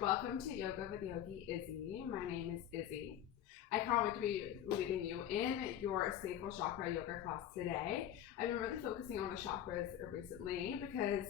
Welcome to Yoga with Yogi Izzy. My name is Izzy. I can't wait to be leading you in your Sacral Chakra yoga class today. I've been really focusing on the chakras recently because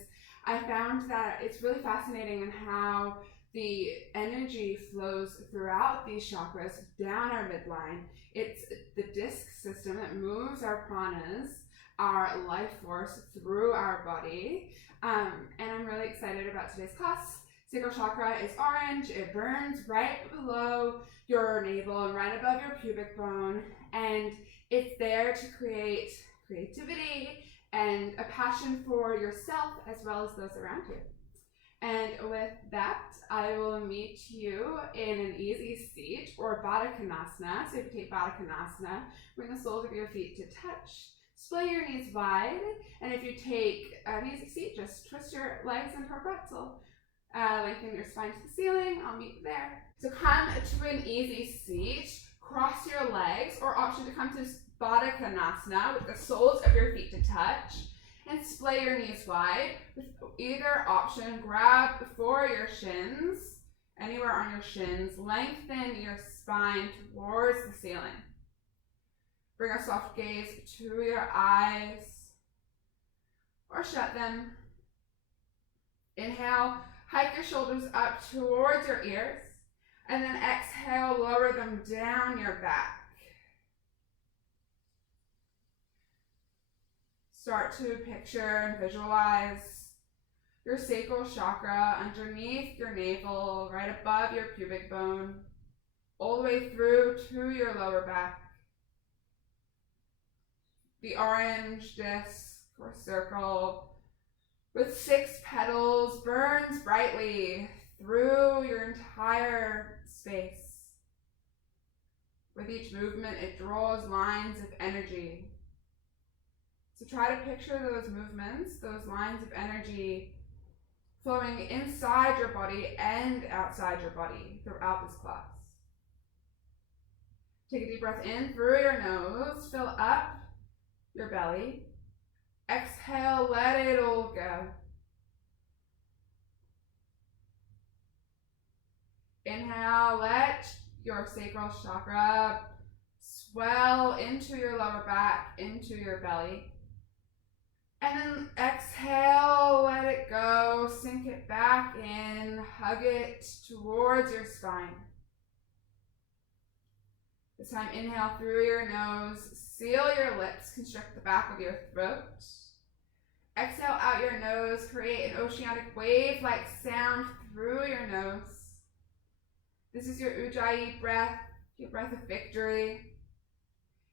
I found that it's really fascinating in how the energy flows throughout these chakras down our midline. It's the disc system that moves our pranas, our life force through our body. And I'm really excited about today's class. Sacral chakra is orange. It burns right below your navel and right above your pubic bone. And it's there to create creativity and a passion for yourself as well as those around you. And with that, I will meet you in an easy seat or Baddha Konasana. So if you take Baddha Konasana, bring the soles of your feet to touch. Splay your knees wide. And if you take an easy seat, just twist your legs into a pretzel. Lengthen your spine to the ceiling. I'll meet you there. So come to an easy seat. Cross your legs, or option to come to Baddha Konasana with the soles of your feet to touch. And splay your knees wide. With either option, grab for your shins, anywhere on your shins. Lengthen your spine towards the ceiling. Bring a soft gaze to your eyes, or shut them. Inhale, hike your shoulders up towards your ears, and then exhale, lower them down your back. Start to picture and visualize your sacral chakra underneath your navel, right above your pubic bone, all the way through to your lower back. The orange disc or circle with 6 petals burns brightly through your entire space. With each movement, it draws lines of energy. So try to picture those movements, those lines of energy flowing inside your body and outside your body throughout this class. Take a deep breath in through your nose, fill up your belly. Exhale, let it all go. Inhale, let your sacral chakra swell into your lower back, into your belly. And then exhale, let it go, sink it back in, hug it towards your spine. This time, inhale through your nose, seal your lips, constrict the back of your throat. Exhale out your nose, create an oceanic wave-like sound through your nose. This is your Ujjayi breath, your breath of victory.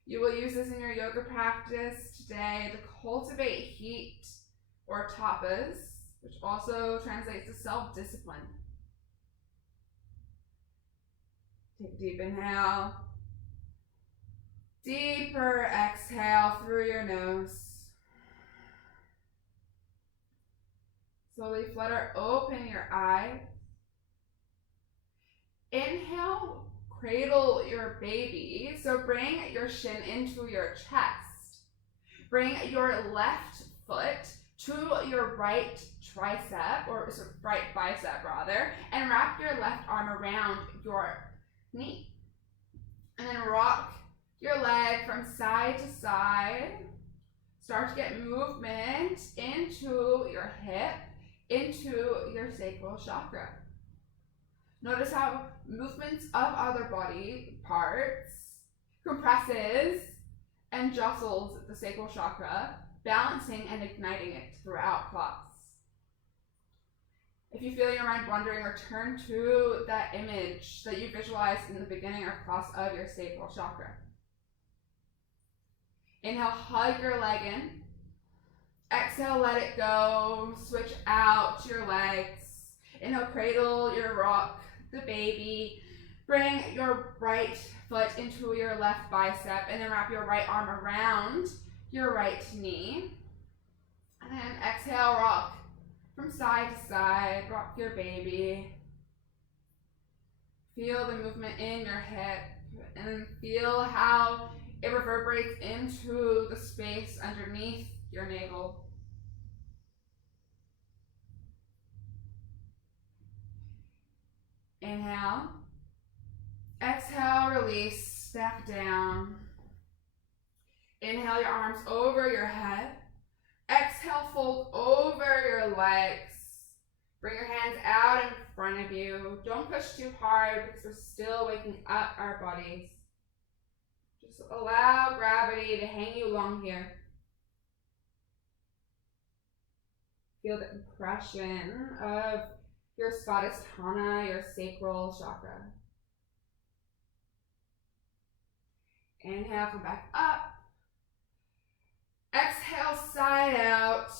You will use this in your yoga practice today to cultivate heat or tapas, which also translates to self-discipline. Take a deep inhale. Deeper exhale through your nose. Slowly flutter open your eyes. Inhale, cradle your baby. So bring your shin into your chest. Bring your left foot to your right tricep, or right bicep rather, and wrap your left arm around your knee. And then rock your leg from side to side. Start to get movement into your hip, into your sacral chakra. Notice how movements of other body parts compresses and jostles the sacral chakra, balancing and igniting it throughout class. If you feel your mind wandering, return to that image that you visualized in the beginning of class of your sacral chakra. Inhale, hug your leg in. Exhale, let it go. Switch out your legs. Inhale, cradle your rock, the baby. Bring your right foot into your left bicep, and then wrap your right arm around your right knee. And then exhale, rock from side to side. Rock your baby. Feel the movement in your hip, and then feel how it reverberates into the space underneath your navel. Inhale. Exhale, release, back down. Inhale your arms over your head. Exhale, fold over your legs. Bring your hands out in front of you. Don't push too hard because we're still waking up our bodies. Just allow gravity to hang you long here. Feel the compression of your Spadhisthana, your sacral chakra. Inhale, come back up. Exhale, side out.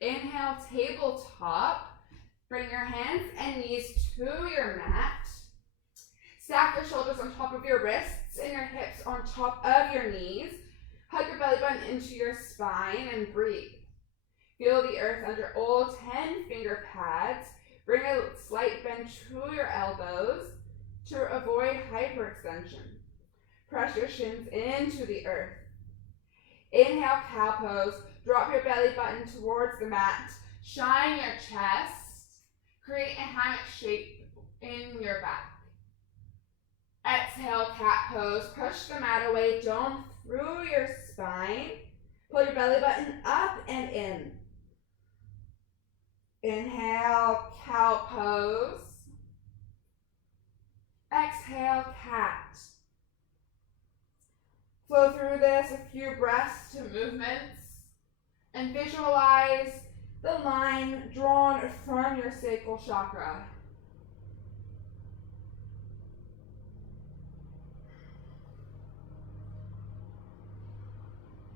Inhale, tabletop. Bring your hands and knees to your mat. Stack your shoulders on top of your wrists and your hips on top of your knees. Hug your belly button into your spine and breathe. Feel the earth under all 10 finger pads. Bring a slight bend to your elbows to avoid hyperextension. Press your shins into the earth. Inhale, cow pose. Drop your belly button towards the mat. Shine your chest. Create a hammock shape in your back. Exhale, cat pose. Push the mat away, dome through your spine. Pull your belly button up and in. Inhale, cow pose. Exhale, cat. Flow through this a few breaths to movements and visualize the line drawn from your sacral chakra.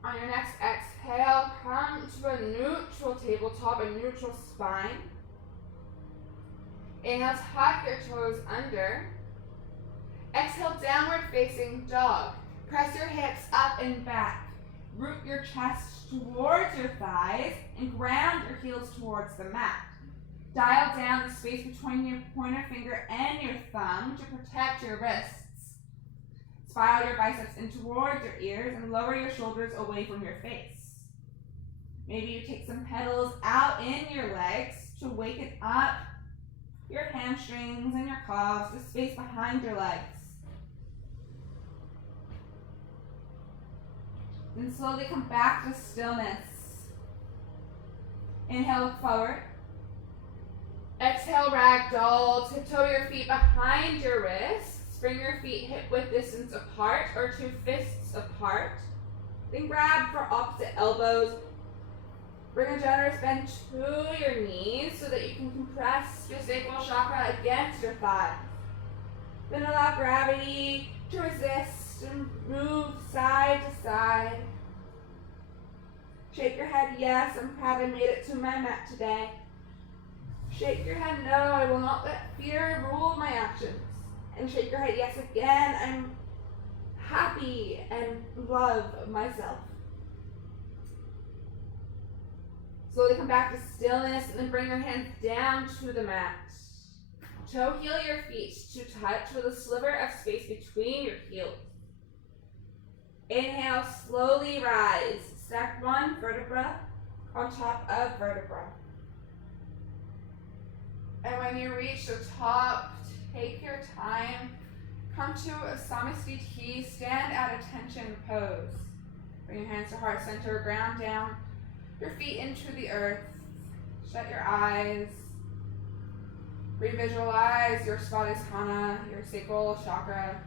On your next exhale, come to a neutral tabletop, a neutral spine. Inhale, tuck your toes under. Exhale, downward facing dog. Press your hips up and back. Root your chest towards your thighs and ground your heels towards the mat. Dial down the space between your pointer finger and your thumb to protect your wrists. Spiral your biceps in towards your ears and lower your shoulders away from your face. Maybe you take some pedals out in your legs to waken up your hamstrings and your calves, the space behind your legs. Then slowly come back to stillness. Inhale, look forward. Exhale, ragdoll. Tiptoe your feet behind your wrists. Bring your feet hip-width distance apart or 2 fists apart. Then grab for opposite elbows. Bring a generous bend to your knees so that you can compress your sacral chakra against your thighs. Then allow gravity to resist and move side to side. Shake your head, yes, I'm proud I made it to my mat today. Shake your head, no, I will not let fear rule my actions. And shake your head, yes, again, I'm happy and love myself. Slowly come back to stillness and then bring your hands down to the mat. Toe heel your feet to touch with a sliver of space between your heels. Inhale, slowly rise. Stack one vertebra on top of vertebra. And when you reach the top, take your time. Come to a NAMASTE, stand at attention pose. Bring your hands to heart center, ground down, your feet into the earth. Shut your eyes. Revisualize your Spadhisthana, your sacral chakra.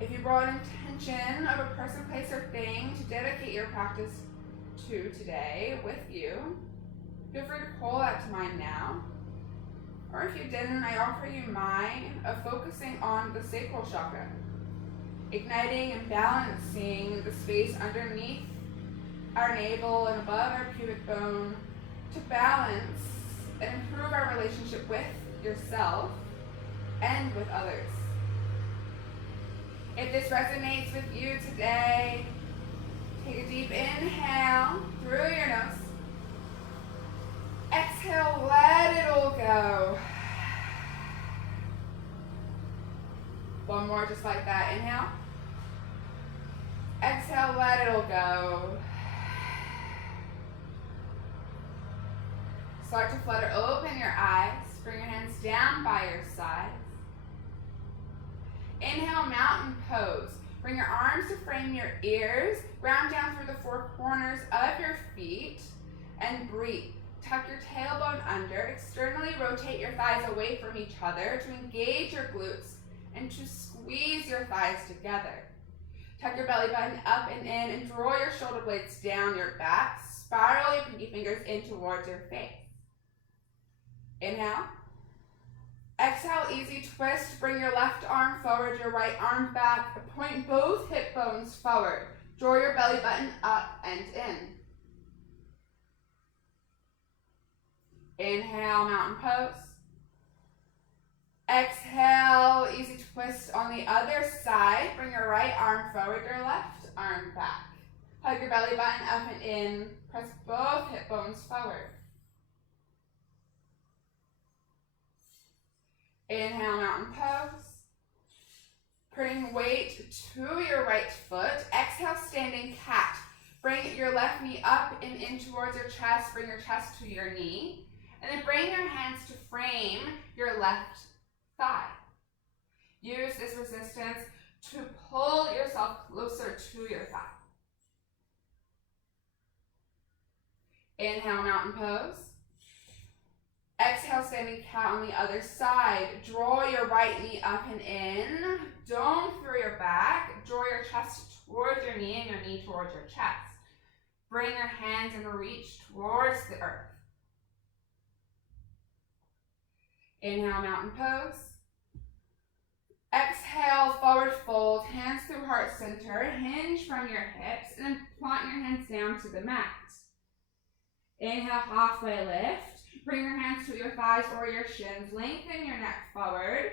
If you brought an intention of a person, place, or thing to dedicate your practice to today with you, feel free to call that to mind now. Or if you didn't, I offer you mine of focusing on the sacral chakra, igniting and balancing the space underneath our navel and above our pubic bone to balance and improve our relationship with yourself and with others. If this resonates with you today, take a deep inhale through your nose. Exhale, let it all go. One more just like that. Inhale. Exhale, let it all go. Start to flutter, open your eyes. Bring your hands down by your sides. Inhale, mountain pose. Bring your arms to frame your ears. Round down through the four corners of your feet. And breathe. Tuck your tailbone under. Externally rotate your thighs away from each other to engage your glutes and to squeeze your thighs together. Tuck your belly button up and in and draw your shoulder blades down your back. Spiral your pinky fingers in towards your face. Inhale. Exhale, easy twist. Bring your left arm forward, your right arm back. Point both hip bones forward. Draw your belly button up and in. Inhale, mountain pose. Exhale, easy twist on the other side. Bring your right arm forward, your left arm back. Hug your belly button up and in. Press both hip bones forward. Inhale, mountain pose. Bring weight to your right foot. Exhale, standing cat. Bring your left knee up and in towards your chest. Bring your chest to your knee. And then bring your hands to frame your left thigh. Use this resistance to pull yourself closer to your thigh. Inhale, mountain pose. Exhale, standing cat on the other side. Draw your right knee up and in. Dome through your back. Draw your chest towards your knee and your knee towards your chest. Bring your hands and reach towards the earth. Inhale, mountain pose. Exhale, forward fold, hands through heart center, hinge from your hips, and then plant your hands down to the mat. Inhale, halfway lift. Bring your hands to your thighs or your shins. Lengthen your neck forward.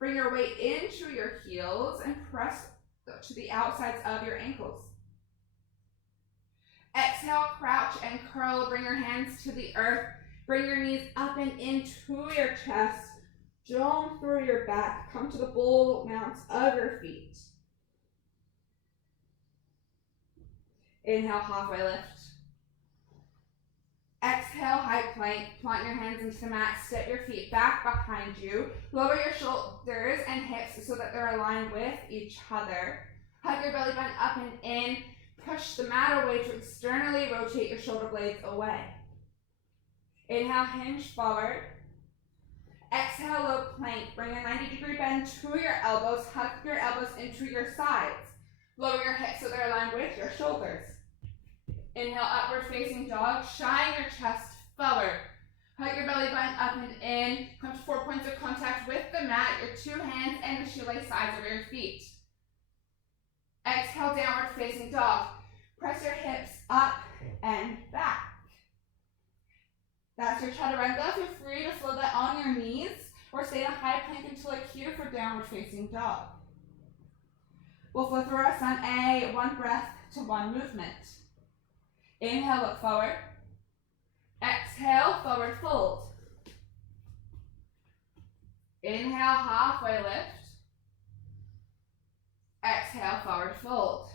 Bring your weight into your heels and press to the outsides of your ankles. Exhale, crouch and curl. Bring your hands to the earth. Bring your knees up and into your chest. Dome through your back. Come to the bull mounts of your feet. Inhale, halfway lift. Exhale, high plank. Plant your hands into the mat. Step your feet back behind you. Lower your shoulders and hips so that they're aligned with each other. Hug your belly button up and in. Push the mat away to externally rotate your shoulder blades away. Inhale, hinge forward. Exhale, low plank. Bring a 90-degree bend to your elbows. Hug your elbows into your sides. Lower your hips so they're aligned with your shoulders. Inhale, upward facing dog. Shine your chest forward. Hug your belly button up and in. Come to 4 points of contact with the mat, your two hands and the shoelace sides of your feet. Exhale, downward facing dog. Press your hips up and back. That's your chaturanga. Feel free to flow that on your knees or stay in a high plank until a cue for downward facing dog. We'll flow through our sun A, one breath to one movement. Inhale, look forward. Exhale, forward fold. Inhale, halfway lift. Exhale, forward fold.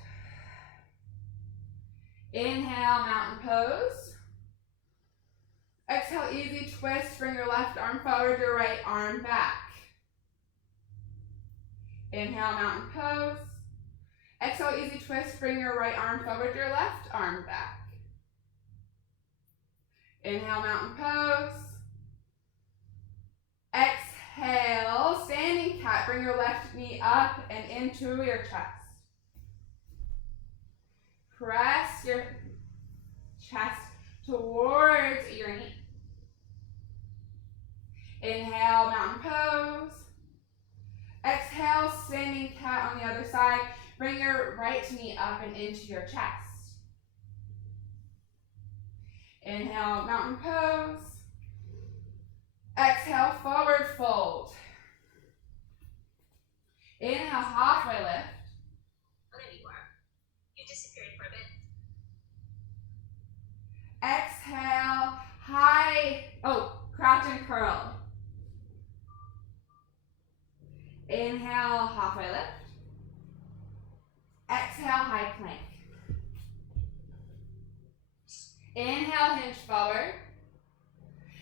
Inhale, mountain pose. Exhale, easy twist. Bring your left arm forward, your right arm back. Inhale, mountain pose. Exhale, easy twist. Bring your right arm forward, your left arm back. Inhale, mountain pose. Exhale, standing cat. Bring your left knee up and into your chest. Press your chest towards your knee. Inhale, mountain pose. Exhale, standing cat on the other side. Bring your right knee up and into your chest. Inhale, mountain pose. Exhale, forward fold. Inhale, halfway lift. Oh, there you are. You disappeared for a bit. Exhale, crouch and curl. Inhale, halfway lift. Exhale, high plank. Inhale, hinge forward.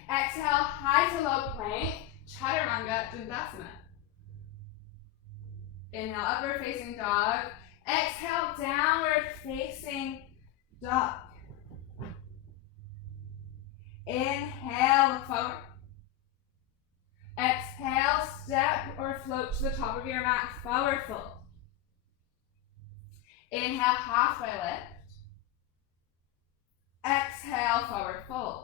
Exhale, high to low plank, chaturanga dandasana. Inhale, upward facing dog. Exhale, downward facing dog. Inhale, look forward. Exhale, step or float to the top of your mat, forward fold. Inhale, halfway lift. Exhale, forward fold.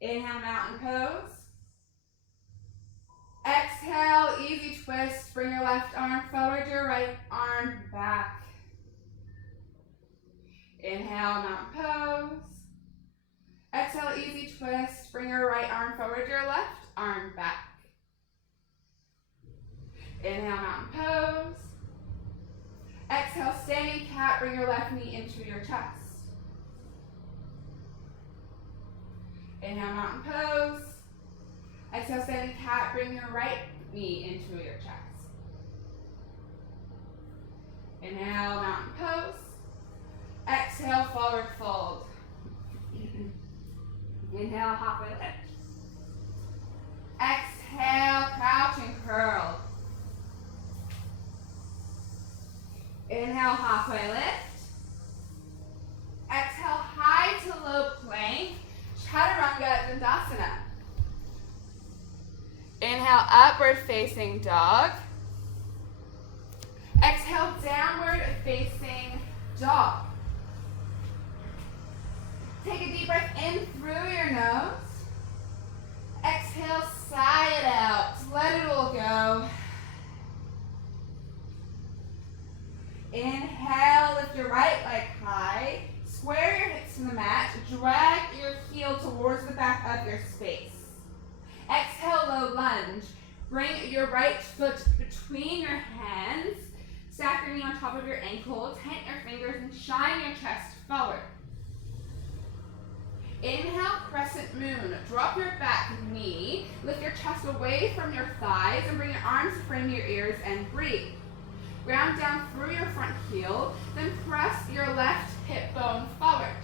Inhale, mountain pose. Exhale, easy twist. Bring your left arm forward, your right arm back. Inhale, mountain pose. Exhale, easy twist. Bring your right arm forward, your left arm back. Inhale, mountain pose. Exhale, standing cat. Bring your left knee into your chest. Inhale, mountain pose. Exhale, standing cat. Bring your right knee into your chest. Inhale, mountain pose. Exhale, forward fold. Inhale, halfway lift. Exhale, crouching curl. Inhale, halfway lift. Exhale, high to low plank, chaturanga dandasana. Inhale, upward facing dog. Exhale, downward facing dog. Take a deep breath in through your nose. Exhale, sigh it out. Let it all go. Inhale, lift your right leg high. Square your hips to the mat. Drag your heel towards the back of your space. Exhale, low lunge. Bring your right foot between your hands. Stack your knee on top of your ankle. Tent your fingers and shine your chest forward. Inhale, crescent moon. Drop your back knee. Lift your chest away from your thighs and bring your arms to frame your ears and breathe. Ground down through your front heel, then press your left hip bone forward.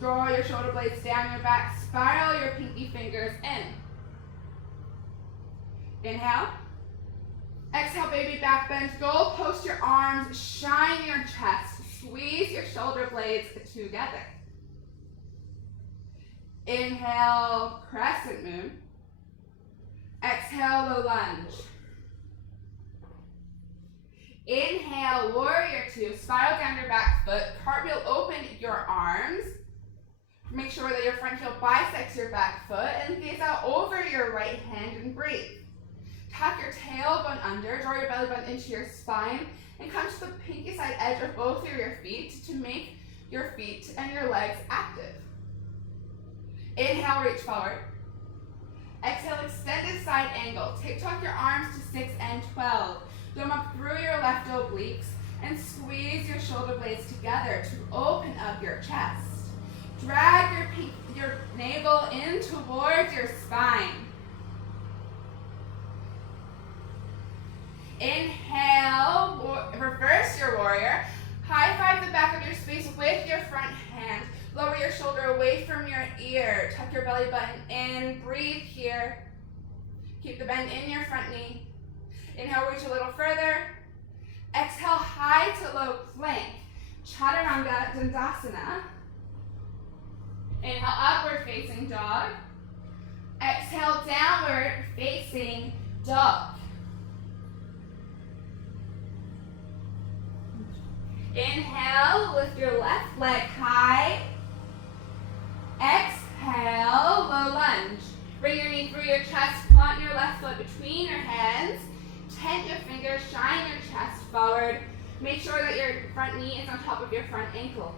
Draw your shoulder blades down your back, spiral your pinky fingers in. Inhale. Exhale, baby back bend. Goal post your arms, shine your chest, squeeze your shoulder blades together. Inhale, crescent moon. Exhale, low lunge. Inhale, warrior two. Spiral down your back foot. Cartwheel, open your arms. Make sure that your front heel bisects your back foot and gaze out over your right hand and breathe. Tuck your tailbone under. Draw your belly button into your spine and come to the pinky side edge of both of your feet to make your feet and your legs active. Inhale, reach forward. Exhale, extended side angle. Tick-tock your arms to 6 and 12. Dome up through your left obliques and squeeze your shoulder blades together to open up your chest. Drag your navel in towards your spine. Inhale, reverse your warrior. High five the back of your space with your front hand. Lower your shoulder away from your ear. Tuck your belly button in. Breathe here. Keep the bend in your front knee. Inhale, reach a little further. Exhale, high to low plank. Chaturanga dandasana. Inhale, upward facing dog. Exhale, downward facing dog. Inhale, lift your left leg high. Exhale, low lunge. Bring your knee through your chest, plant your left foot between your hands. Tent your fingers, shine your chest forward. Make sure that your front knee is on top of your front ankle.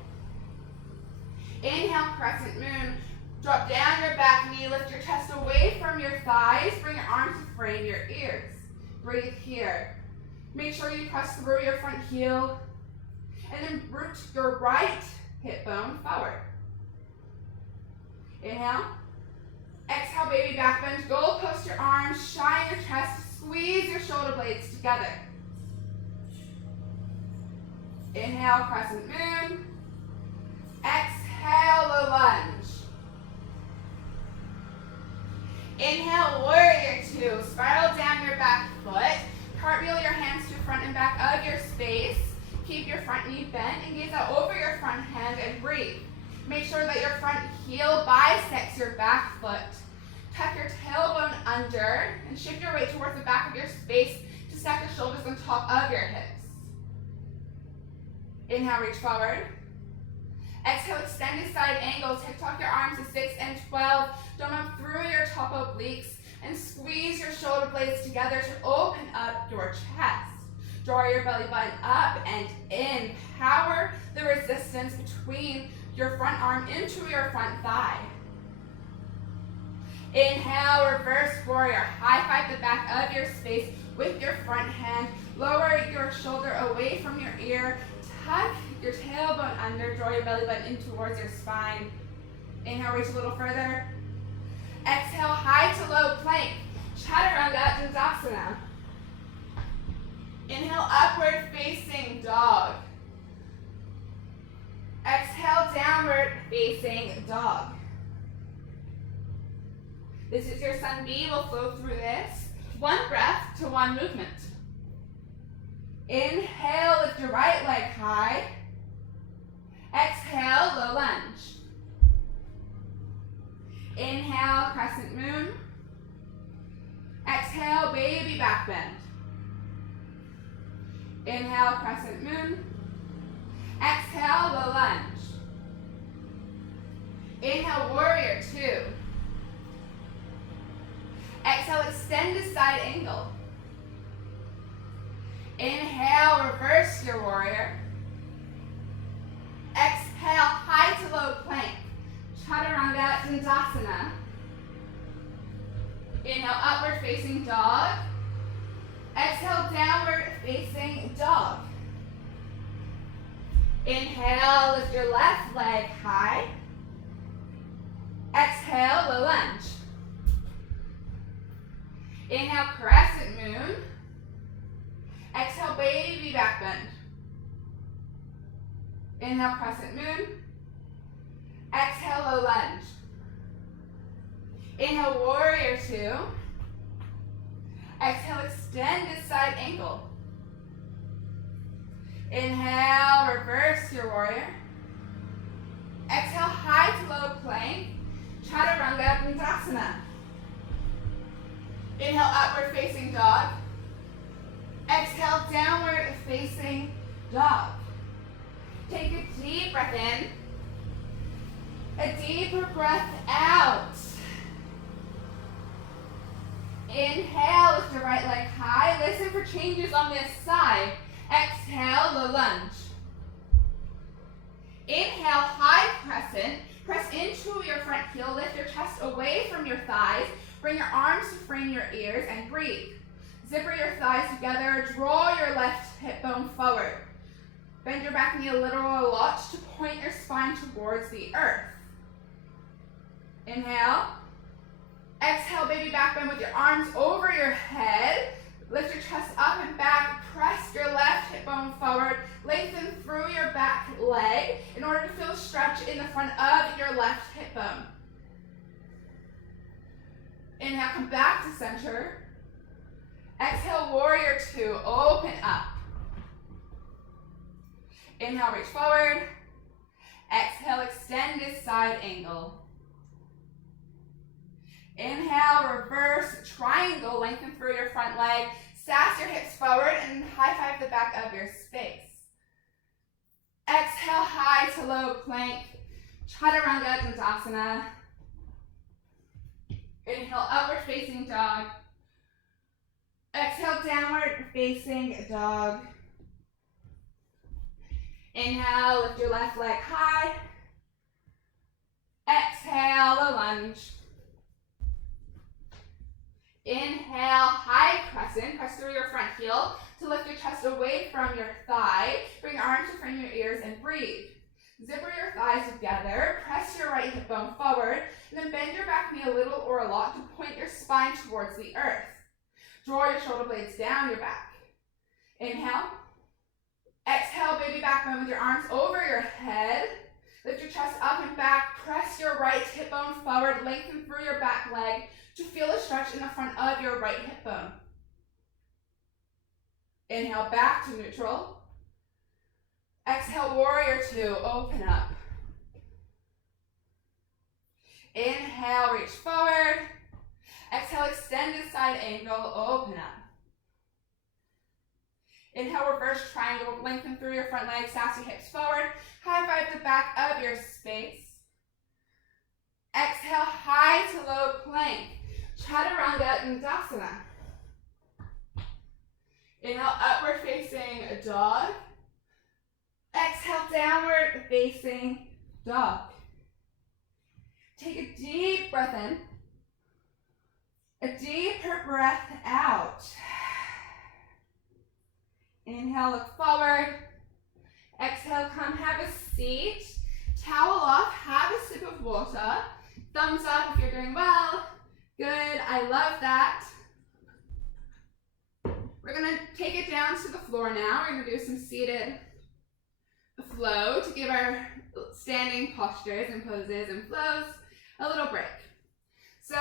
Inhale, crescent moon. Drop down your back knee, lift your chest away from your thighs. Bring your arms to frame your ears. Breathe here. Make sure you press through your front heel. And then root your right hip bone forward. Inhale. Exhale, baby back bend. Goal post your arms, shine your chest, squeeze your shoulder blades together. Inhale, crescent moon. Exhale, low lunge. Inhale, warrior two. Spiral down your back foot. Cartwheel your hands to front and back of your space. Keep your front knee bent and gaze out over your front hand and breathe. Make sure that your front heel bisects your back foot. Tuck your tailbone under and shift your weight towards the back of your space to stack your shoulders on top of your hips. Inhale, reach forward. Exhale, extended side angles. Hip tuck your arms to 6 and 12. Dome up through your top obliques and squeeze your shoulder blades together to open up your chest. Draw your belly button up and in. Power the resistance between your front arm into your front thigh. Inhale, reverse warrior. High five the back of your space with your front hand. Lower your shoulder away from your ear. Tuck your tailbone under. Draw your belly button in towards your spine. Inhale, reach a little further. Exhale, high to low plank. Chaturanga Dandasana. Inhale, upward facing dog. Exhale, downward facing dog. This is your Sun B. We'll flow through this. One breath to one movement. Inhale, lift your right leg high. Exhale, low lunge. Inhale, crescent moon. Exhale, baby back bend. Inhale, crescent moon. Exhale, low lunge. Inhale, warrior two. Exhale, extended side angle. Inhale, reverse your warrior. Exhale, high to low plank. Chaturanga Dandasana. Inhale, upward facing dog. Exhale, downward facing dog. Inhale, lift your left leg high. Exhale, low lunge. Inhale, crescent moon. Exhale, baby back bend. Inhale, crescent moon. Exhale, low lunge. Inhale, warrior two. Exhale, extended side angle. Inhale, reverse your warrior. Exhale, high to low plank. Chaturanga Dandasana. Inhale, upward facing dog. Exhale, downward facing dog. Take a deep breath in. A deeper breath out. Inhale, lift your right leg high. Listen for changes on this side. Exhale, low lunge. Inhale, high crescent. Press into your front heel. Lift your chest away from your thighs. Bring your arms to frame your ears and breathe. Zipper your thighs together. Draw your left hip bone forward. Bend your back knee a little or a lot to point your spine towards the earth. Inhale. Exhale, baby back bend with your arms over your head. Lift your chest up and back. Press your left hip bone forward. Lengthen through your back leg in order to feel a stretch in the front of your left hip bone. Inhale, come back to center. Exhale, warrior two, open up. Inhale, reach forward. Exhale, extended side angle. Inhale, reverse triangle, lengthen through your front leg. Sass your hips forward and high five the back of your space. Exhale, high to low plank. Chaturanga Dandasana. Inhale, upward facing dog. Exhale, downward facing dog. Inhale, lift your left leg high. Exhale, low lunge. Inhale, high crescent. Press through your front heel to lift your chest away from your thigh. Bring your arms to frame your ears and breathe. Zipper your thighs together. Press your right hip bone forward. And then bend your back knee a little or a lot to point your spine towards the earth. Draw your shoulder blades down your back. Inhale. Exhale, baby back bend with your arms over your head. Lift your chest up and back. Press your right hip bone forward. Lengthen through your back leg to feel a stretch in the front of your right hip bone. Inhale back to neutral. Exhale, warrior two, open up. Inhale, reach forward. Exhale, extended side angle, open up. Inhale, reverse triangle, lengthen through your front leg, sassy hips forward. High five the back of your space. Exhale, high to low plank. Chaturanga Dandasana. Inhale, upward facing dog. Exhale, downward facing dog. Take a deep breath in. A deeper breath out. Inhale, look forward. Exhale, come have a seat. Towel off, have a sip of water. Thumbs up if you're doing well. Good, I love that. We're gonna take it down to the floor now. We're gonna do some seated flow to give our standing postures and poses and flows a little break. So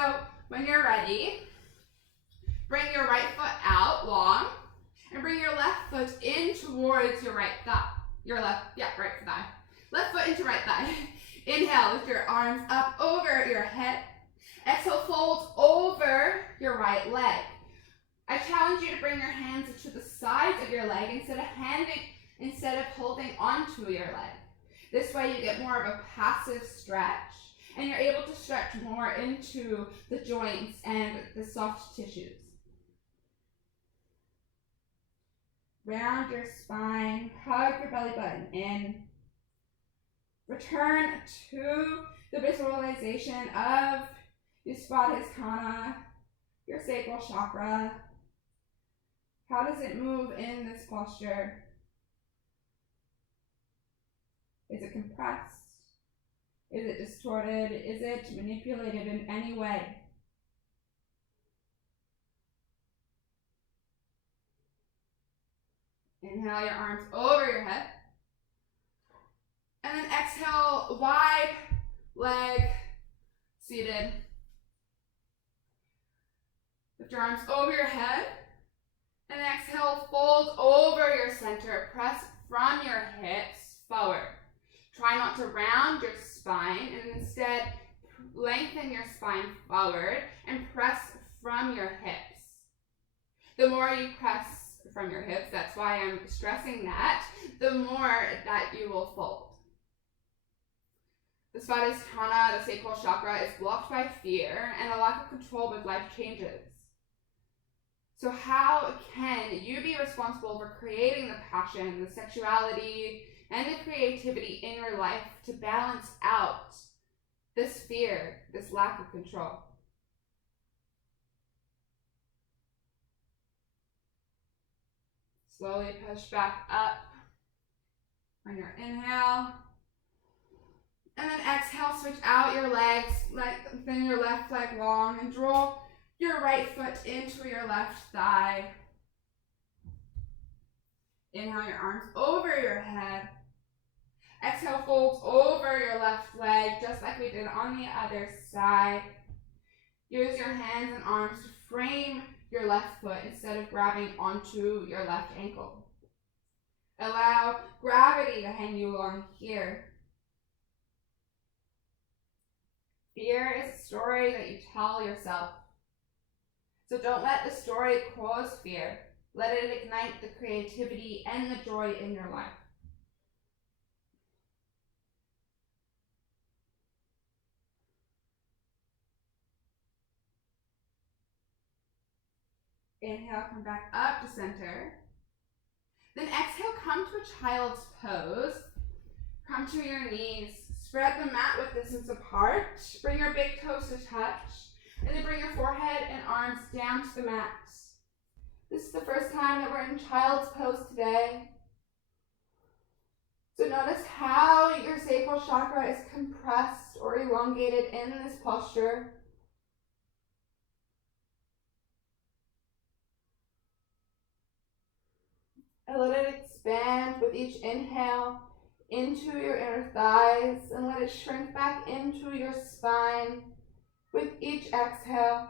when you're ready, bring your right foot out long and bring your left foot in towards your right thigh. Right thigh. Left foot into right thigh. Inhale, lift your arms up over your head. Exhale, fold over your right leg. I challenge you to bring your hands to the sides of your leg instead of holding onto your leg. This way you get more of a passive stretch and you're able to stretch more into the joints and the soft tissues. Round your spine, hug your belly button in. Return to the visualization of your Svadhisthana, your sacral chakra. How does it move in this posture? Is it compressed? Is it distorted? Is it manipulated in any way? Inhale your arms over your head. And then exhale, wide leg seated. Lift your arms over your head. And exhale, fold over your center. Press from your hips forward. Try not to round your spine and instead lengthen your spine forward and press from your hips. The more you press from your hips, that's why I'm stressing that, the more that you will fold. The Svadhisthana, the sacral chakra, is blocked by fear and a lack of control with life changes. So how can you be responsible for creating the passion, the sexuality, and the creativity in your life to balance out this fear, this lack of control? Slowly push back up on your inhale. And then exhale, switch out your legs, lengthen your left leg long and draw your right foot into your left thigh. Inhale your arms over your head. Exhale, fold over your left leg, just like we did on the other side. Use your hands and arms to frame your left foot instead of grabbing onto your left ankle. Allow gravity to hang you along here. Fear is a story that you tell yourself. So don't let the story cause fear. Let it ignite the creativity and the joy in your life. Inhale, come back up to center. Then exhale, come to a child's pose. Come to your knees. Spread the mat with distance apart. Bring your big toes to touch. And then bring your forehead and arms down to the mat. This is the first time that we're in child's pose today. So notice how your sacral chakra is compressed or elongated in this posture. And let it expand with each inhale. into your inner thighs and let it shrink back into your spine with each exhale.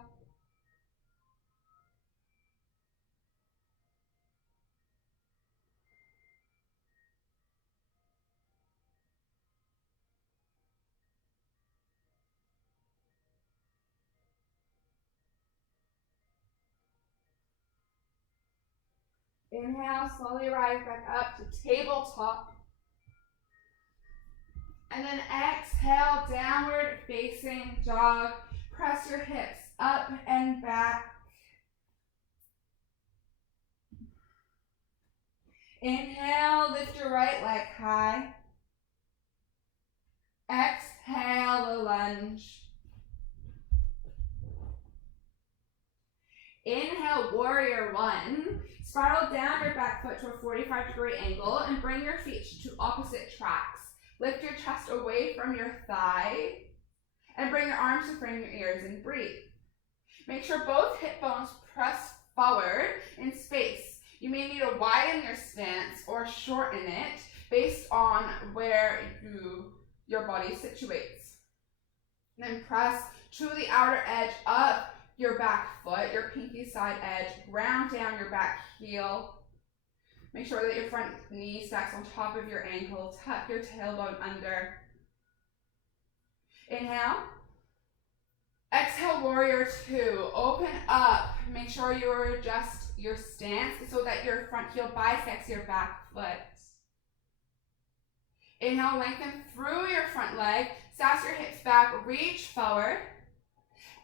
Inhale, slowly rise back up to tabletop. And then exhale, downward facing dog. Press your hips up and back. Inhale, lift your right leg high. Exhale, a lunge. Inhale, warrior one. Spiral down your back foot to a 45-degree angle and bring your feet to opposite tracks. Lift your chest away from your thigh and bring your arms to frame your ears and breathe. Make sure both hip bones press forward in space. You may need to widen your stance or shorten it based on where your body situates. Then press to the outer edge of your back foot, your pinky side edge, ground down your back heel. Make sure that your front knee stacks on top of your ankle. Tuck your tailbone under. Inhale. Exhale, warrior two. Open up. Make sure you adjust your stance so that your front heel bisects your back foot. Inhale, lengthen through your front leg. Sass your hips back, reach forward.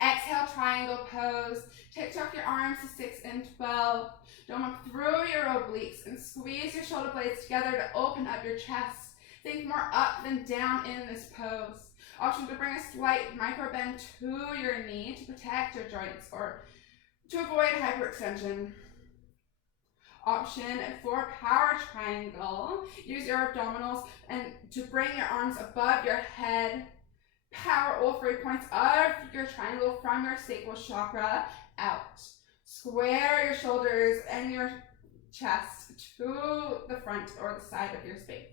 Exhale, triangle pose. TikTok your arms to 6 and 12. Dome up through your obliques and squeeze your shoulder blades together to open up your chest. Think more up than down in this pose. Option to bring a slight micro bend to your knee to protect your joints or to avoid hyperextension. Option for power triangle. Use your abdominals and to bring your arms above your head. Power all 3 points of your triangle from your sacral chakra out. Square your shoulders and your chest to the front or the side of your space.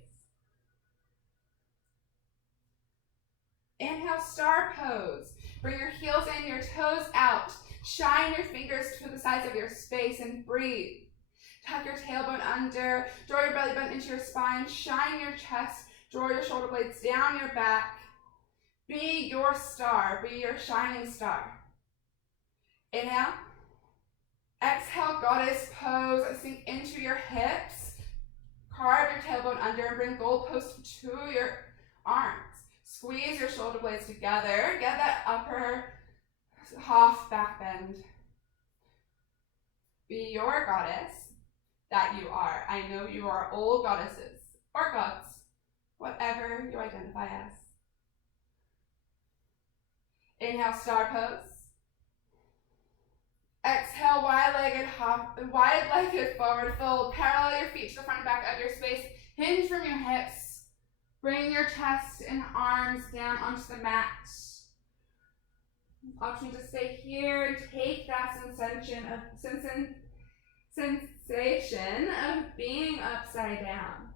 Inhale, star pose. Bring your heels in, your toes out. Shine your fingers to the sides of your space and breathe. Tuck your tailbone under. Draw your belly button into your spine. Shine your chest. Draw your shoulder blades down your back. Be your star. Be your shining star. Inhale. Exhale, goddess pose. Sink into your hips. Carve your tailbone under and bring goalpost to your arms. Squeeze your shoulder blades together. Get that upper half back bend. Be your goddess that you are. I know you are all goddesses or gods, whatever you identify as. Inhale, star pose. Exhale, wide-legged forward fold. Parallel your feet to the front and back of your space. Hinge from your hips. Bring your chest and arms down onto the mat. Option to stay here and take that sensation of being upside down.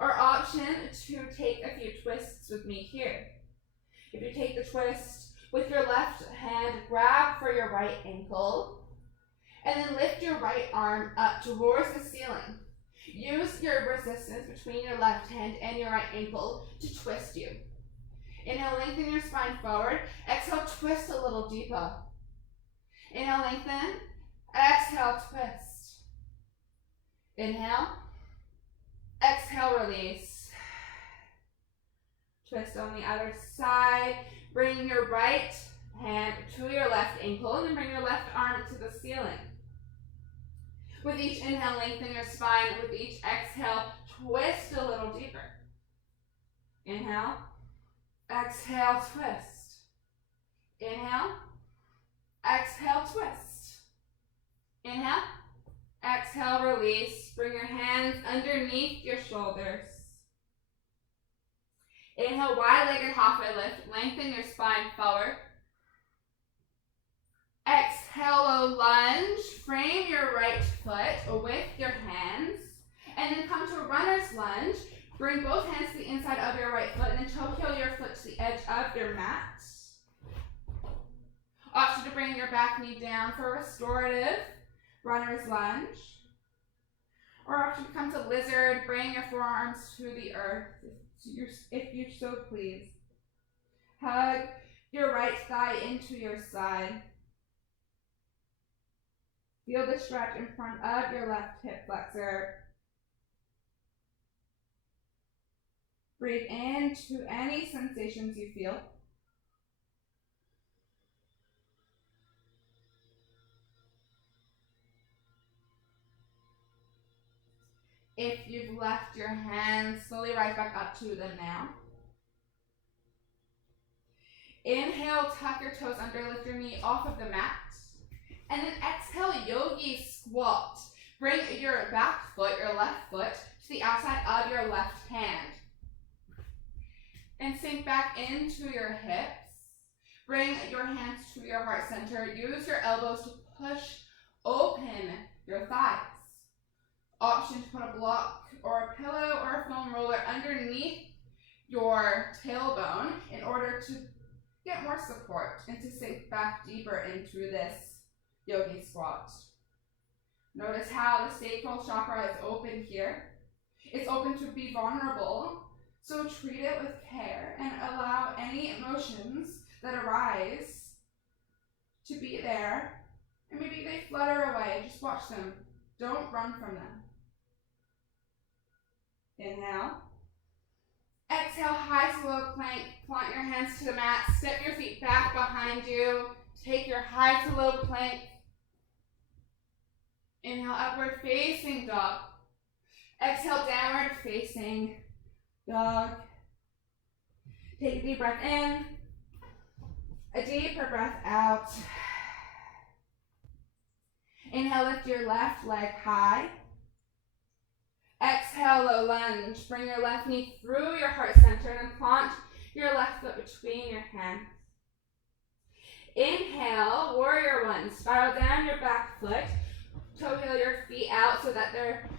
Or option to take a few twists with me here. If you take the twist with your left hand, grab for your right ankle, and then lift your right arm up towards the ceiling. Use your resistance between your left hand and your right ankle to twist you. Inhale, lengthen your spine forward. Exhale, twist a little deeper. Inhale, lengthen. Exhale, twist. Inhale. Exhale, release. Twist on the other side. Bring your right hand to your left ankle and then bring your left arm to the ceiling. With each inhale, lengthen your spine. With each exhale, twist a little deeper. Inhale. Exhale, twist. Inhale. Exhale, twist. Inhale. Exhale, release. Bring your hands underneath your shoulders. Inhale, wide-legged halfway lift. Lengthen your spine forward. Exhale, a lunge. Frame your right foot with your hands. And then come to a runner's lunge. Bring both hands to the inside of your right foot and then toe heel your foot to the edge of your mat. Option to bring your back knee down for a restorative runner's lunge. Or option to come to lizard, bring your forearms to the earth if you so please. Hug your right thigh into your side. Feel the stretch in front of your left hip flexor. Breathe into any sensations you feel. If you've left your hands, slowly rise back up to them now. Inhale, tuck your toes under, lift your knee off of the mat. And then exhale, yogi squat. Bring your back foot, your left foot, to the outside of your left hand. And sink back into your hips. Bring your hands to your heart center. Use your elbows to push open your thighs. Option to put a block or a pillow or a foam roller underneath your tailbone in order to get more support and to sink back deeper into this yogi squat. Notice how the sacral chakra is open here. It's open to be vulnerable, so treat it with care and allow any emotions that arise to be there. And maybe they flutter away, just watch them. Don't run from them. Inhale. Exhale, high to low plank. Plant your hands to the mat. Step your feet back behind you. Take your high to low plank. Inhale, upward facing dog. Exhale, downward facing dog. Take a deep breath in. A deeper breath out. Inhale, lift your left leg high. Exhale, low lunge. Bring your left knee through your heart center and plant your left foot between your hands. Inhale, warrior one. Spiral down your back foot. Toe heel your feet out so that they're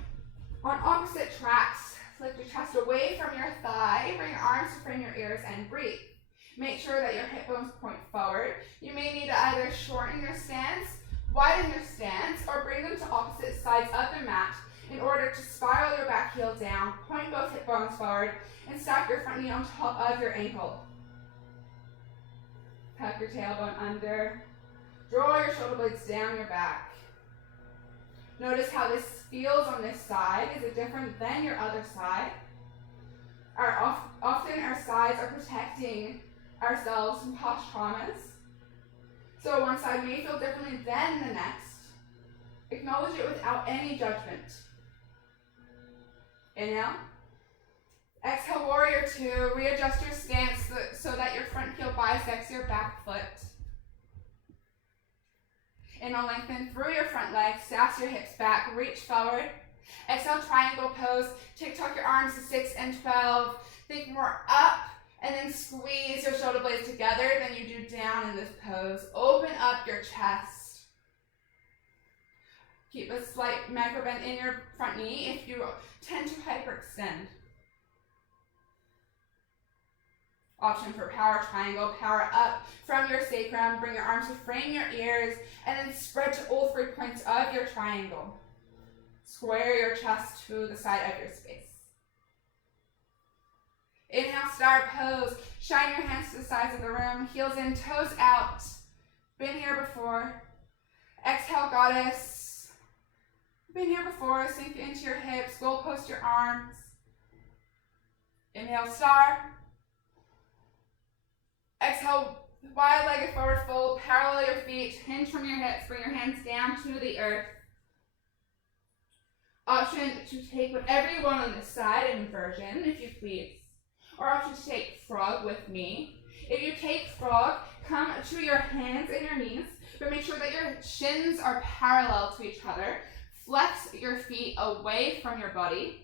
on opposite tracks. Lift your chest away from your thigh. Bring your arms to frame your ears and breathe. Make sure that your hip bones point forward. You may need to either shorten your stance, widen your stance, or bring them to opposite sides of the mat in order to spiral your back heel down, point both hip bones forward, and stack your front knee on top of your ankle. Tuck your tailbone under. Draw your shoulder blades down your back. Notice how this feels on this side. Is it different than your other side? Often our sides are protecting ourselves from past traumas. So one side may feel differently than the next. Acknowledge it without any judgment. Inhale. Exhale, warrior two. Readjust your stance so that your front heel bisects your back foot. Inhale, lengthen through your front leg. Stack your hips back. Reach forward. Exhale, triangle pose. Tuck your arms to 6 and 12. Think more up and then squeeze your shoulder blades together than you do down in this pose. Open up your chest. Keep a slight micro bend in your front knee if you tend to hyperextend. Option for power triangle. Power up from your sacrum. Bring your arms to frame your ears and then spread to all 3 points of your triangle. Square your chest to the side of your space. Inhale, star pose. Shine your hands to the sides of the room. Heels in, toes out. Been here before. Exhale, goddess. Been here before. Sink into your hips. Goal post your arms. Inhale, star. Exhale, wide-legged forward fold. Parallel your feet. Hinge from your hips. Bring your hands down to the earth. Option to take whatever you want on this side, inversion, if you please. Or option to take frog with me. If you take frog, come to your hands and your knees, but make sure that your shins are parallel to each other. Flex your feet away from your body,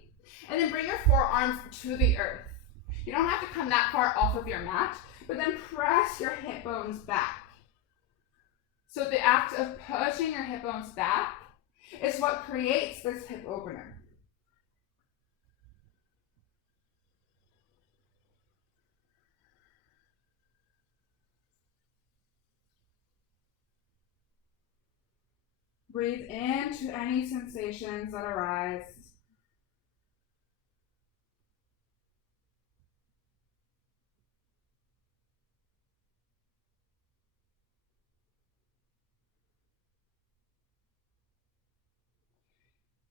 and then bring your forearms to the earth. You don't have to come that far off of your mat, but then press your hip bones back. So the act of pushing your hip bones back is what creates this hip opener. Breathe into any sensations that arise.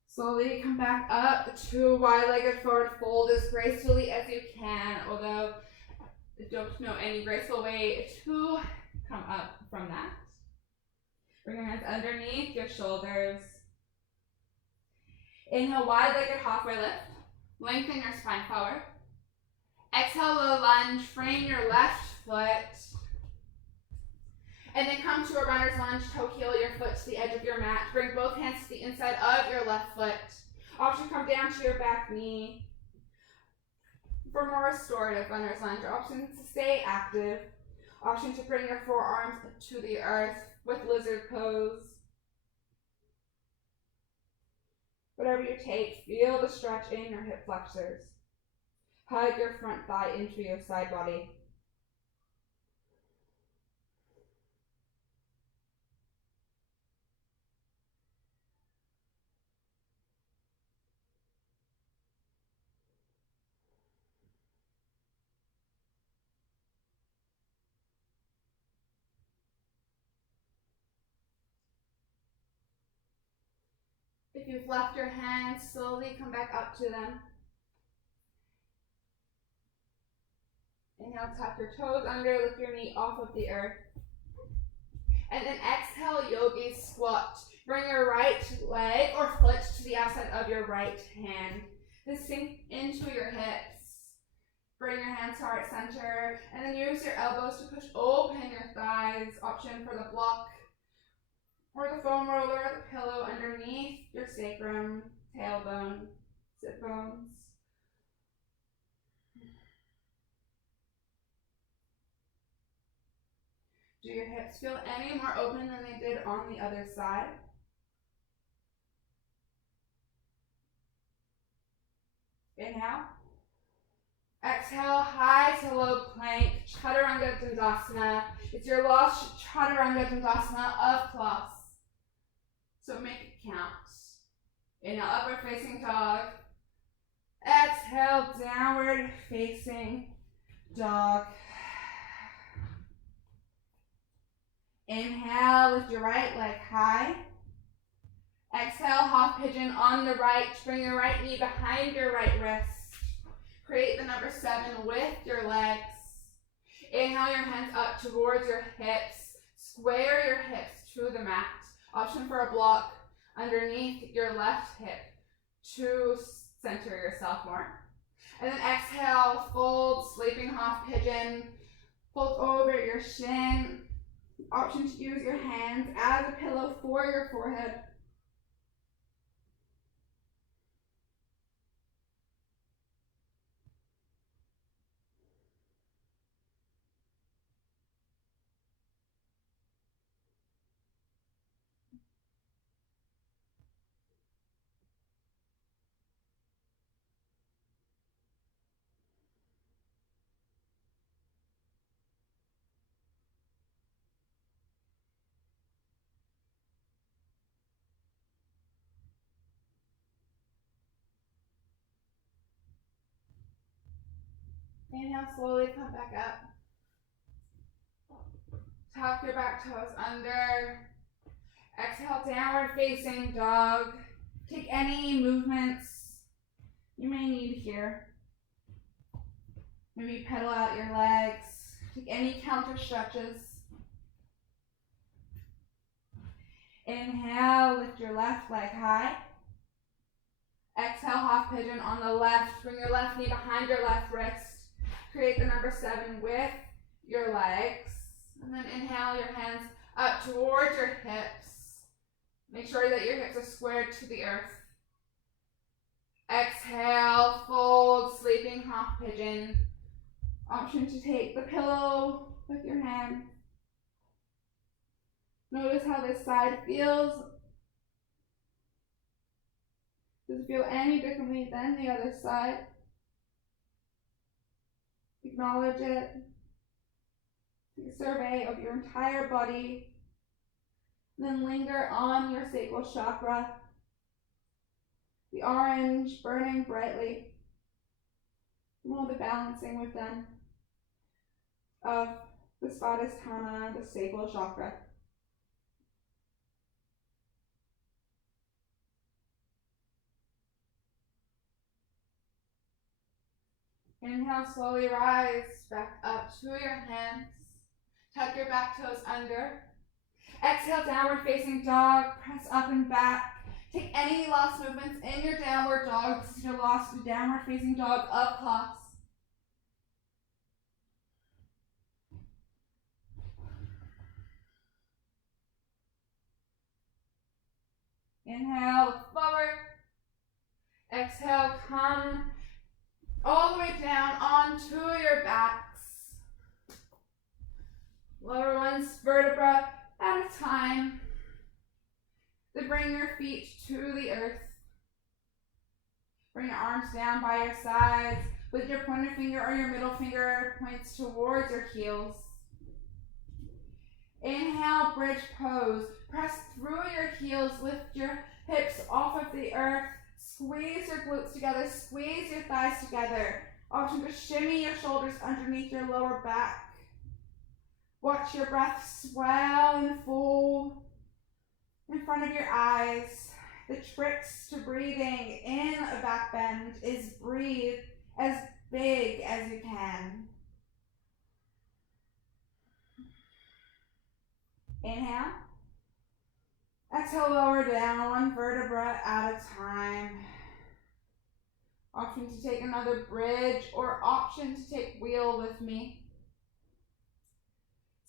Slowly come back up to wide-legged forward fold as gracefully as you can, although I don't know any graceful way to come up from that. Bring your hands underneath your shoulders. Inhale, wide-legged halfway lift. Lengthen your spine forward. Exhale, low lunge. Frame your left foot. And then come to a runner's lunge. Toe heel your foot to the edge of your mat. Bring both hands to the inside of your left foot. Option come down to your back knee. For more restorative runner's lunge, option to stay active. Option to bring your forearms to the earth with lizard pose. Whatever you take, feel the stretch in your hip flexors. Hug your front thigh into your side body. If you've left your hands, slowly come back up to them. Inhale, tuck your toes under, lift your knee off of the earth. And then exhale, yogi squat. Bring your right leg or foot to the outside of your right hand. Then sink into your hips. Bring your hands to heart center. And then use your elbows to push open your thighs. Option for the block or the foam roller or the pillow underneath your sacrum, tailbone, sit bones. Do your hips feel any more open than they did on the other side? Inhale. Exhale, high to low plank, Chaturanga Dandasana. It's your last Chaturanga Dandasana of class. So make it count. Inhale, upward facing dog. Exhale, downward facing dog. Inhale, lift your right leg high. Exhale, half pigeon on the right. Bring your right knee behind your right wrist. Create the number 7 with your legs. Inhale your hands up towards your hips. Square your hips to the mat. Option for a block underneath your left hip to center yourself more. And then exhale, fold, sleeping half pigeon. Fold over your shin. Option to use your hands as a pillow for your forehead. Inhale, slowly come back up. Tuck your back toes under. Exhale, downward facing dog. Take any movements you may need here. Maybe pedal out your legs. Take any counter stretches. Inhale, lift your left leg high. Exhale, half pigeon on the left. Bring your left knee behind your left wrist. Create the number 7 with your legs. And then inhale your hands up towards your hips. Make sure that your hips are squared to the earth. Exhale, fold, sleeping half pigeon. Option to take the pillow with your hand. Notice how this side feels. Does it feel any differently than the other side? Acknowledge it. Take a survey of your entire body. Then linger on your sacral chakra, the orange burning brightly, while the balancing within of the Svadhisthana, the sacral chakra. Inhale, slowly rise back up to your hands. Tuck your back toes under. Exhale, downward facing dog. Press up and back. Take any lost movements in your downward dog. This is your lost downward facing dog of class. Inhale, look forward. Exhale, come all the way down onto your backs. Lower one vertebra at a time. Then bring your feet to the earth. Bring your arms down by your sides with your pointer finger or your middle finger points towards your heels. Inhale, bridge pose. Press through your heels, lift your hips off of the earth. Squeeze your glutes together, squeeze your thighs together. Option to shimmy your shoulders underneath your lower back. Watch your breath swell and full in front of your eyes. The tricks to breathing in a back bend is breathe as big as you can. Inhale. Exhale, lower down, one vertebra at a time. Option to take another bridge or option to take wheel with me.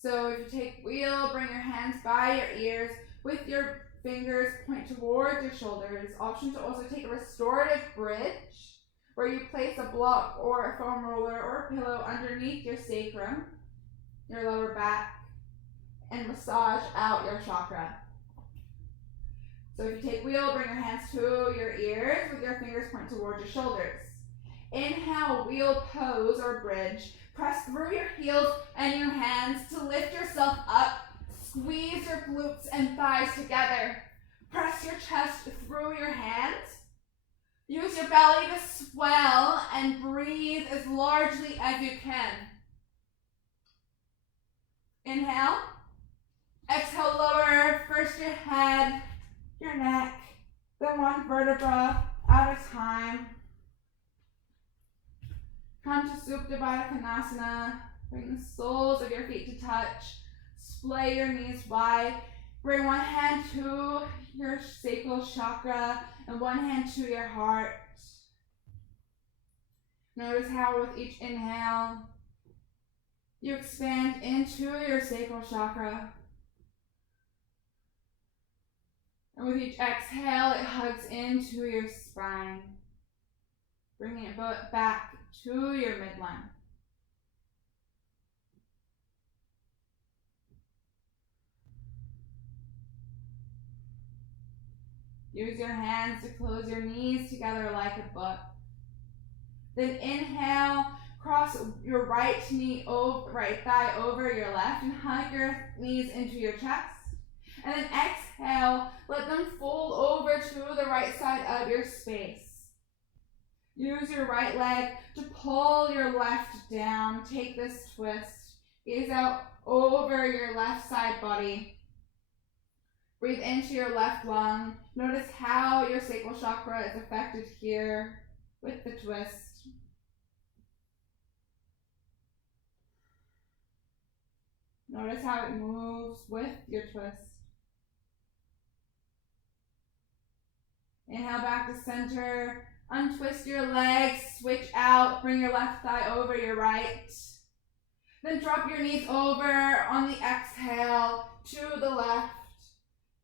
So if you take wheel, bring your hands by your ears with your fingers point towards your shoulders. Option to also take a restorative bridge where you place a block or a foam roller or a pillow underneath your sacrum, your lower back, and massage out your chakra. So if you take wheel, bring your hands to your ears with your fingers point towards your shoulders. Inhale, wheel pose or bridge. Press through your heels and your hands to lift yourself up. Squeeze your glutes and thighs together. Press your chest through your hands. Use your belly to swell and breathe as largely as you can. Inhale. Exhale, lower first your head, your neck, then one vertebra at a time. Come to Supta Baddha Konasana. Bring the soles of your feet to touch. Splay your knees wide. Bring one hand to your sacral chakra and one hand to your heart. Notice how with each inhale, you expand into your sacral chakra. And with each exhale, it hugs into your spine, bringing it back to your midline. Use your hands to close your knees together like a book. Then inhale, cross your right thigh over your left and hug your knees into your chest. And then exhale, let them fold over to the right side of your space. Use your right leg to pull your left down. Take this twist. Gaze out over your left side body. Breathe into your left lung. Notice how your sacral chakra is affected here with the twist. Notice how it moves with your twist. Inhale back to center. Untwist your legs, switch out, bring your left thigh over your right. Then drop your knees over on the exhale to the left.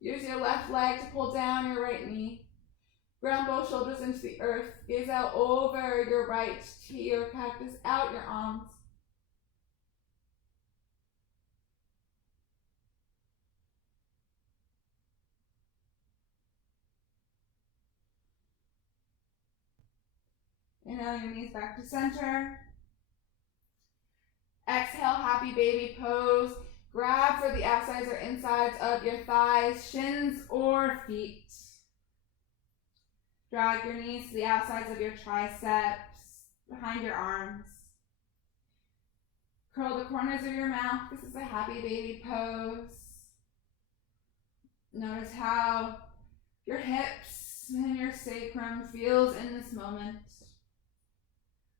Use your left leg to pull down your right knee. Ground both shoulders into the earth. Gaze out over your right T or cactus, out your arms. Inhale your knees back to center. Exhale, happy baby pose. Grab for the outsides or insides of your thighs, shins, or feet. Drag your knees to the outsides of your triceps, behind your arms. Curl the corners of your mouth. This is a happy baby pose. Notice how your hips and your sacrum feels in this moment.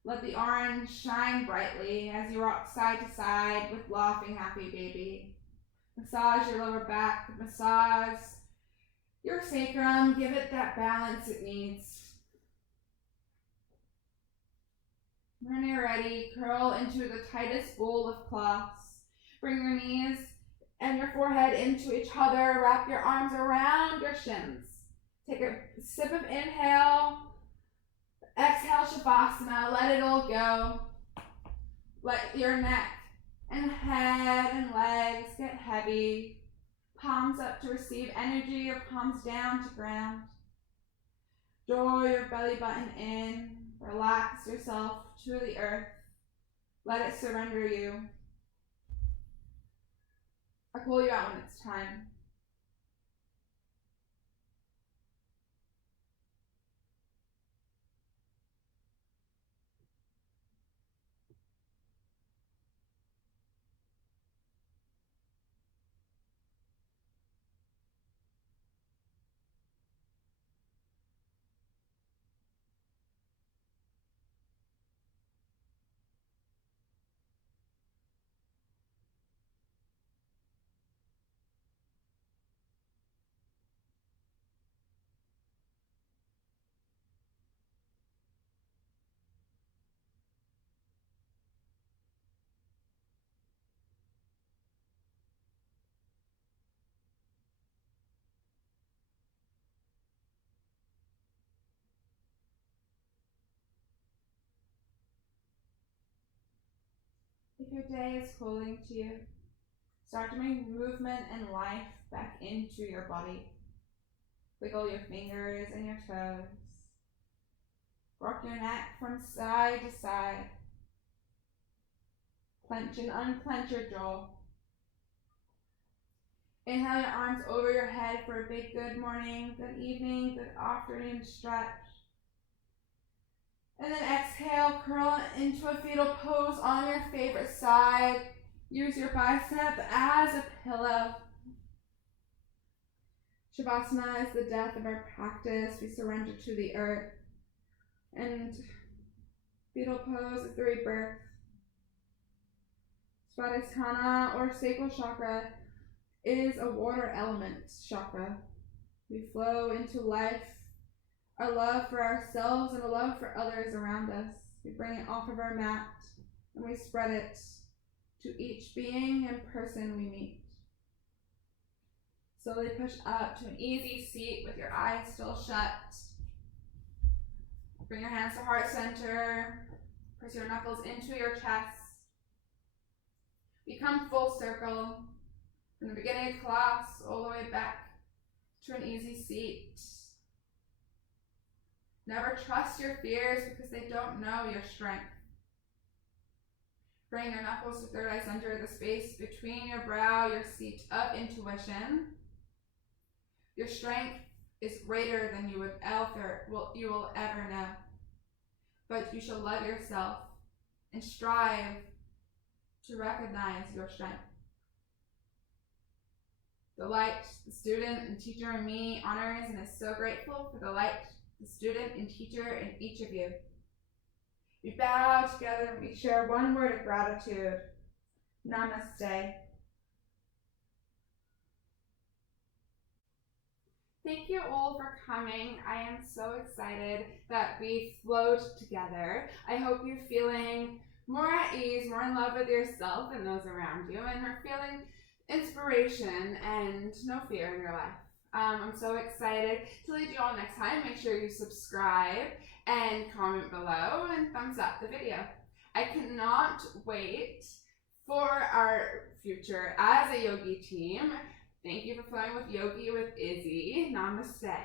Let the orange shine brightly as you rock side to side with laughing happy baby. Massage your lower back, massage your sacrum, give it that balance it needs. When you're ready, curl into the tightest bowl of cloths. Bring your knees and your forehead into each other. Wrap your arms around your shins. Take a sip of inhale. Exhale, Shavasana. Let it all go. Let your neck and head and legs get heavy. Palms up to receive energy, or palms down to ground. Draw your belly button in. Relax yourself to the earth. Let it surrender you. I'll call you out when it's time. If your day is calling to you, start to bring movement and life back into your body. Wiggle your fingers and your toes. Rock your neck from side to side. Clench and unclench your jaw. Inhale your arms over your head for a big good morning, good evening, good afternoon stretch. And then exhale, curl into a fetal pose on your favorite side. Use your bicep as a pillow. Shavasana is the death of our practice. We surrender to the earth. And fetal pose is the rebirth. Svadhisthana, or Sacral Chakra, is a water element chakra. We flow into life, our love for ourselves and a love for others around us. We bring it off of our mat and we spread it to each being and person we meet. Slowly push up to an easy seat with your eyes still shut. Bring your hands to heart center. Press your knuckles into your chest. Become full circle from the beginning of class all the way back to an easy seat. Never trust your fears because they don't know your strength. Bring your knuckles to third eye center, the space between your brow, your seat of intuition. Your strength is greater than you will ever know. But you shall love yourself and strive to recognize your strength. The light, the student and teacher in me honors and is so grateful for the light, the student and teacher in each of you. We bow together and we share one word of gratitude. Namaste. Thank you all for coming. I am so excited that we flowed together. I hope you're feeling more at ease, more in love with yourself and those around you, and are feeling inspiration and no fear in your life. I'm so excited to lead you all next time. Make sure you subscribe and comment below and thumbs up the video. I cannot wait for our future as a yogi team. Thank you for flowing with Yogi with Izzy. Namaste.